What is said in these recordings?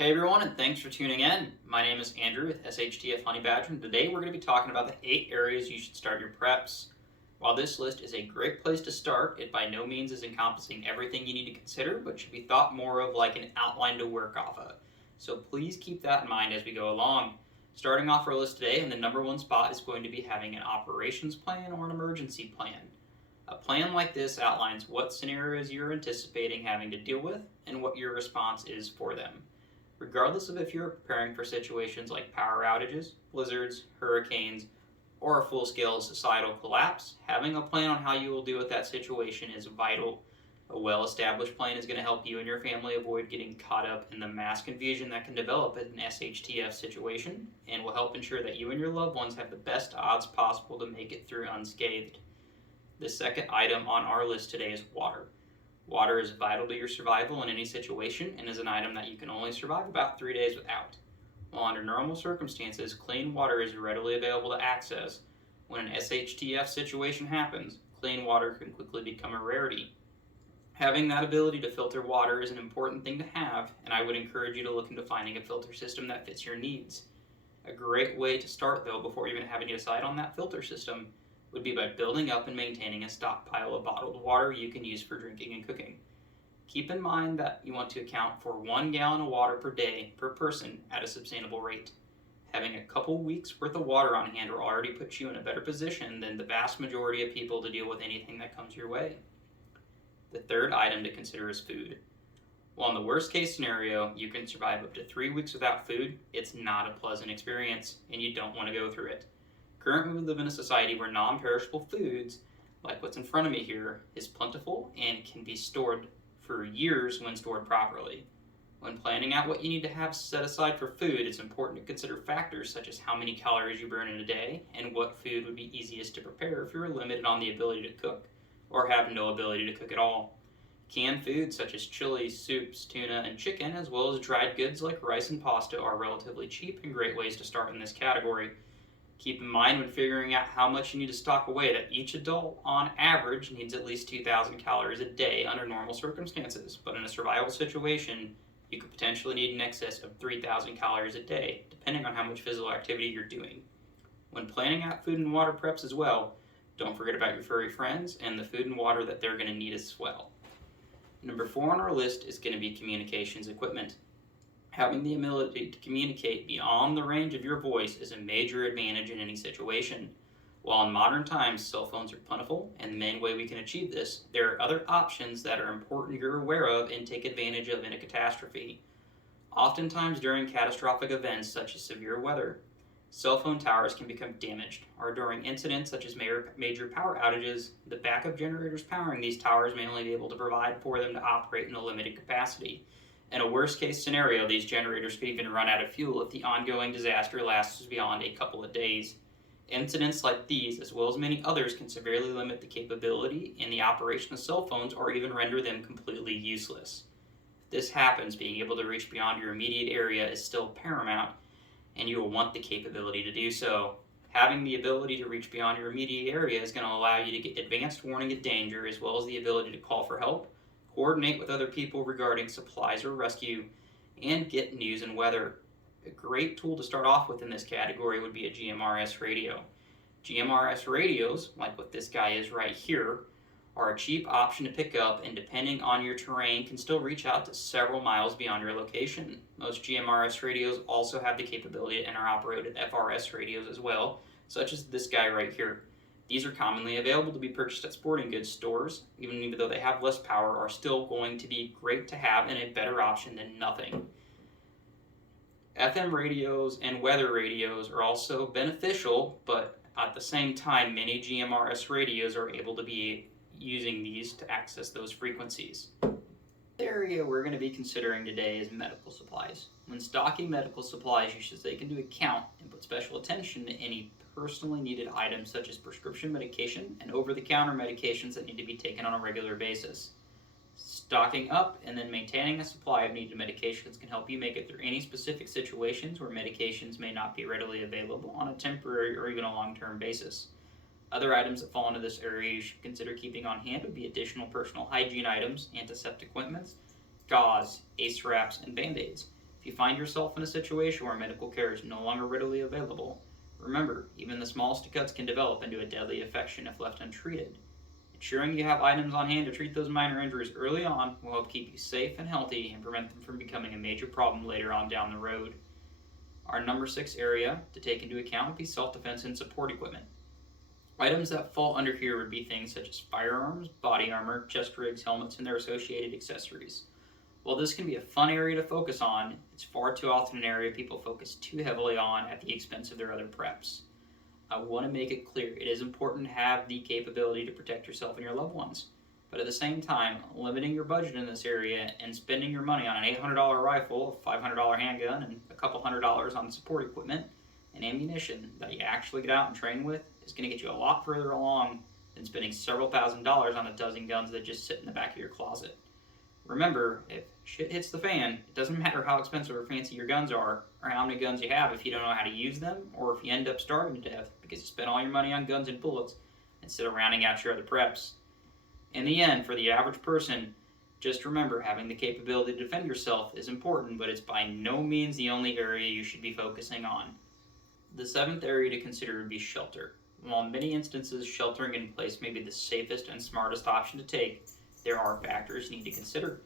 Hey everyone, and thanks for tuning in. My name is Andrew with SHTF Honey Badger, and today we're going to be talking about the 8 areas you should start your preps. While this list is a great place to start, it by no means is encompassing everything you need to consider, but should be thought more of like an outline to work off of. So please keep that in mind as we go along. Starting off our list today, and the number one spot is going to be having an operations plan or an emergency plan. A plan like this outlines what scenarios you're anticipating having to deal with and what your response is for them. Regardless of if you're preparing for situations like power outages, blizzards, hurricanes, or a full-scale societal collapse, having a plan on how you will deal with that situation is vital. A well-established plan is going to help you and your family avoid getting caught up in the mass confusion that can develop in an SHTF situation, and will help ensure that you and your loved ones have the best odds possible to make it through unscathed. The second item on our list today is water. Water is vital to your survival in any situation and is an item that you can only survive about 3 days without. While under normal circumstances, clean water is readily available to access, when an SHTF situation happens, clean water can quickly become a rarity. Having that ability to filter water is an important thing to have, and I would encourage you to look into finding a filter system that fits your needs. A great way to start, though, before even having to decide on that filter system, would be by building up and maintaining a stockpile of bottled water you can use for drinking and cooking. Keep in mind that you want to account for 1 gallon of water per day per person at a sustainable rate. Having a couple weeks worth of water on hand will already put you in a better position than the vast majority of people to deal with anything that comes your way. The third item to consider is food. While in the worst case scenario, you can survive up to 3 weeks without food, it's not a pleasant experience, and you don't want to go through it. Currently, we live in a society where non-perishable foods, like what's in front of me here, is plentiful and can be stored for years when stored properly. When planning out what you need to have set aside for food, it's important to consider factors such as how many calories you burn in a day and what food would be easiest to prepare if you're limited on the ability to cook or have no ability to cook at all. Canned foods such as chili, soups, tuna, and chicken, as well as dried goods like rice and pasta, are relatively cheap and great ways to start in this category. Keep in mind when figuring out how much you need to stock away that each adult, on average, needs at least 2,000 calories a day under normal circumstances, but in a survival situation, you could potentially need in excess of 3,000 calories a day, depending on how much physical activity you're doing. When planning out food and water preps as well, don't forget about your furry friends and the food and water that they're going to need as well. Number 4 on our list is going to be communications equipment. Having the ability to communicate beyond the range of your voice is a major advantage in any situation. While in modern times cell phones are plentiful and the main way we can achieve this, there are other options that are important you're aware of and take advantage of in a catastrophe. Oftentimes during catastrophic events such as severe weather, cell phone towers can become damaged, or during incidents such as major power outages, the backup generators powering these towers may only be able to provide for them to operate in a limited capacity. In a worst-case scenario, these generators could even run out of fuel if the ongoing disaster lasts beyond a couple of days. Incidents like these, as well as many others, can severely limit the capability and the operation of cell phones or even render them completely useless. If this happens, being able to reach beyond your immediate area is still paramount, and you will want the capability to do so. Having the ability to reach beyond your immediate area is going to allow you to get advanced warning of danger, as well as the ability to call for help, coordinate with other people regarding supplies or rescue, and get news and weather. A great tool to start off with in this category would be a GMRS radio. GMRS radios, like what this guy is right here, are a cheap option to pick up, and depending on your terrain can still reach out to several miles beyond your location. Most GMRS radios also have the capability to interoperate with FRS radios as well, such as this guy right here. These are commonly available to be purchased at sporting goods stores, even though they have less power, are still going to be great to have and a better option than nothing. FM radios and weather radios are also beneficial, but at the same time, many GMRS radios are able to be using these to access those frequencies. The area we're going to be considering today is medical supplies. When stocking medical supplies, you should take into account and put special attention to any personally needed items such as prescription medication and over-the-counter medications that need to be taken on a regular basis. Stocking up and then maintaining a supply of needed medications can help you make it through any specific situations where medications may not be readily available on a temporary or even a long-term basis. Other items that fall into this area you should consider keeping on hand would be additional personal hygiene items, antiseptic ointments, gauze, ace wraps, and band-aids. If you find yourself in a situation where medical care is no longer readily available, remember, even the smallest of cuts can develop into a deadly affection if left untreated. Ensuring you have items on hand to treat those minor injuries early on will help keep you safe and healthy and prevent them from becoming a major problem later on down the road. Our number 6 area to take into account would be self-defense and support equipment. Items that fall under here would be things such as firearms, body armor, chest rigs, helmets, and their associated accessories. While this can be a fun area to focus on, it's far too often an area people focus too heavily on at the expense of their other preps. I want to make it clear it is important to have the capability to protect yourself and your loved ones, but at the same time, limiting your budget in this area and spending your money on an $800 rifle, a $500 handgun, and a couple $100 on support equipment and ammunition that you actually get out and train with is going to get you a lot further along than spending several $1,000s on a dozen guns that just sit in the back of your closet. Remember, if shit hits the fan, it doesn't matter how expensive or fancy your guns are, or how many guns you have if you don't know how to use them, or if you end up starving to death because you spent all your money on guns and bullets instead of rounding out your other preps. In the end, for the average person, just remember having the capability to defend yourself is important, but it's by no means the only area you should be focusing on. The 7th area to consider would be shelter. While in many instances sheltering in place may be the safest and smartest option to take, there are factors you need to consider.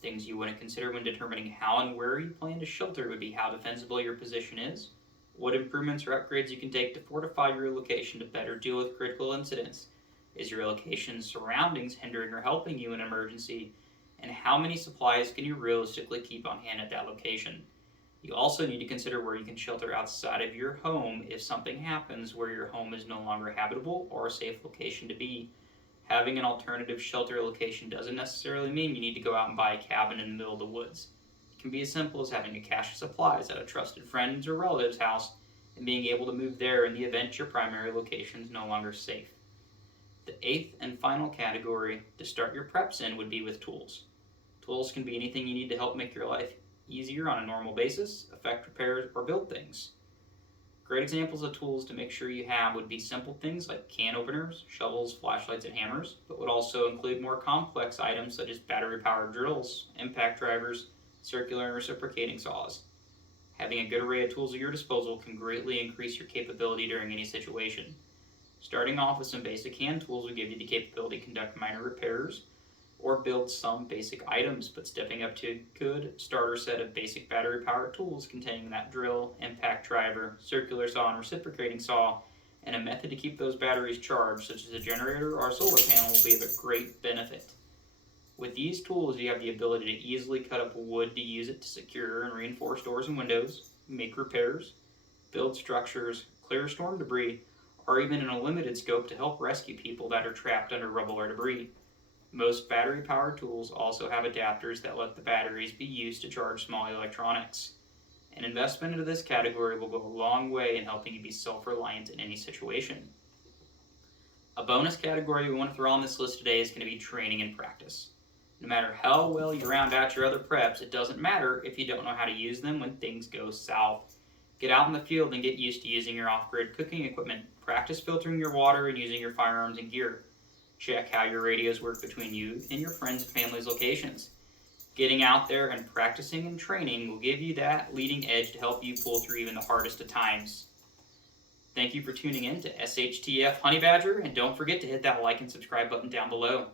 Things you want to consider when determining how and where you plan to shelter would be how defensible your position is, what improvements or upgrades you can take to fortify your location to better deal with critical incidents, is your location's surroundings hindering or helping you in an emergency, and how many supplies can you realistically keep on hand at that location. You also need to consider where you can shelter outside of your home if something happens where your home is no longer habitable or a safe location to be. Having an alternative shelter location doesn't necessarily mean you need to go out and buy a cabin in the middle of the woods. It can be as simple as having a cache of supplies at a trusted friend's or relative's house and being able to move there in the event your primary location is no longer safe. The 8th and final category to start your preps in would be with tools. Tools can be anything you need to help make your life easier on a normal basis, effect repairs, or build things. Great examples of tools to make sure you have would be simple things like can openers, shovels, flashlights, and hammers, but would also include more complex items such as battery-powered drills, impact drivers, circular and reciprocating saws. Having a good array of tools at your disposal can greatly increase your capability during any situation. Starting off with some basic hand tools will give you the capability to conduct minor repairs or build some basic items, but stepping up to a good starter set of basic battery-powered tools containing that drill, impact driver, circular saw, and reciprocating saw, and a method to keep those batteries charged, such as a generator or a solar panel, will be of a great benefit. With these tools, you have the ability to easily cut up wood to use it to secure and reinforce doors and windows, make repairs, build structures, clear storm debris, or even in a limited scope to help rescue people that are trapped under rubble or debris. Most battery-powered tools also have adapters that let the batteries be used to charge small electronics. An investment into this category will go a long way in helping you be self-reliant in any situation. A bonus category we want to throw on this list today is going to be training and practice. No matter how well you round out your other preps, it doesn't matter if you don't know how to use them when things go south. Get out in the field and get used to using your off-grid cooking equipment. Practice filtering your water and using your firearms and gear. Check how your radios work between you and your friends and family's locations. Getting out there and practicing and training will give you that leading edge to help you pull through even the hardest of times. Thank you for tuning in to SHTF Honey Badger, and don't forget to hit that like and subscribe button down below.